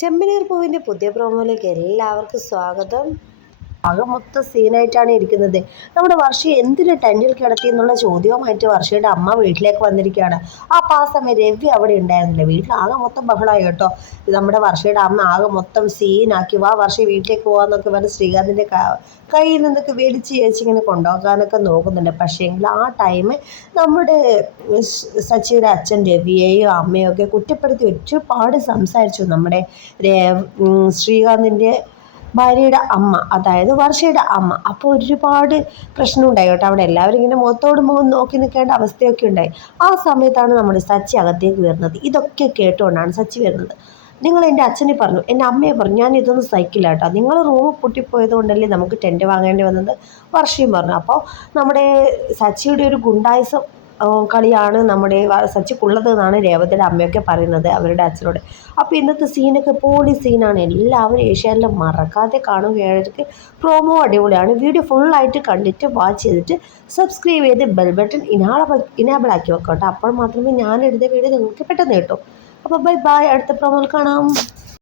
ചെമ്പനീർ പൂവിന്റെ പുതിയ പ്രോമോയിലേക്ക് എല്ലാവർക്കും സ്വാഗതം. ആകെ മൊത്തം സീനായിട്ടാണ് ഇരിക്കുന്നത്. നമ്മുടെ വർഷ എന്തിന് ടെന്റിൽ കിടത്തി എന്നുള്ള ചോദ്യവുമായിട്ട് വർഷയുടെ അമ്മ വീട്ടിലേക്ക് വന്നിരിക്കുകയാണ്. അപ്പോൾ ആ സമയം രവി അവിടെ ഉണ്ടായിരുന്നില്ല. വീട്ടിൽ ആകെ മൊത്തം ബഹളമായി കേട്ടോ. നമ്മുടെ വർഷയുടെ അമ്മ ആകെ മൊത്തം സീനാക്കി വാ വർഷ വീട്ടിലേക്ക് പോകാമെന്നൊക്കെ പറഞ്ഞ് ശ്രീകാന്തിന്റെ കയ്യിൽ നിന്നൊക്കെ വേടിച്ച് ചേച്ചി ഇങ്ങനെ കൊണ്ടുപോകാനൊക്കെ നോക്കുന്നുണ്ട്. പക്ഷേ എങ്കിൽ ആ ടൈം നമ്മുടെ സച്ചിയുടെ അച്ഛൻ രവിയെയും അമ്മയൊക്കെ കുറ്റപ്പെടുത്തി ഒരുപാട് സംസാരിച്ചു. നമ്മുടെ ശ്രീകാന്തിന്റെ ഭാര്യയുടെ അമ്മ അതായത് വർഷയുടെ അമ്മ. അപ്പോൾ ഒരുപാട് പ്രശ്നം ഉണ്ടായി കേട്ടോ അവിടെ. എല്ലാവരും ഇങ്ങനെ മുഖത്തോട് മുഖം നോക്കി നിൽക്കേണ്ട അവസ്ഥയൊക്കെ ഉണ്ടായി. ആ സമയത്താണ് നമ്മുടെ സച്ചി അകത്തേക്ക് വരുന്നത്. ഇതൊക്കെ കേട്ടുകൊണ്ടാണ് സച്ചി വരുന്നത്. നിങ്ങൾ എന്റെ അച്ഛനെ പറഞ്ഞു എന്റെ അമ്മയെ പറഞ്ഞു ഞാൻ ഇതൊന്നും സഹിക്കില്ല കേട്ടോ. നിങ്ങൾ റൂം പൊട്ടിപ്പോയത് കൊണ്ടല്ലേ നമുക്ക് ടെന്റ് വാങ്ങേണ്ടി വന്നത്? വർഷയും പറഞ്ഞു. അപ്പോൾ നമ്മുടെ സച്ചിയുടെ ഒരു ഗുണ്ടായിസം കളിയാണ് നമ്മുടെ സച്ചിക്കുള്ളത് എന്നാണ് രേവതിയുടെ അമ്മയൊക്കെ പറയുന്നത് അവരുടെ അച്ഛനോട്. അപ്പോൾ ഇന്നത്തെ സീനൊക്കെ പോളി സീനാണ്. എല്ലാവരും ഏഷ്യാനിൽ മറക്കാതെ കാണുകയാണെങ്കിൽ പ്രോമോ അടിപൊളിയാണ്. വീഡിയോ ഫുള്ളായിട്ട് കണ്ടിട്ട് വാച്ച് ചെയ്തിട്ട് സബ്സ്ക്രൈബ് ചെയ്ത് ബെൽ ബട്ടൺ ഇനാള ഇനാബിൾ ആക്കി വെക്കട്ടെ. അപ്പോൾ മാത്രമേ ഞാൻ എടുത്ത വീഡിയോ നിങ്ങൾക്ക് പെട്ടെന്ന് കിട്ടും. അപ്പോൾ ബൈ ബൈ അടുത്ത പ്രോമോയിൽ കാണാം.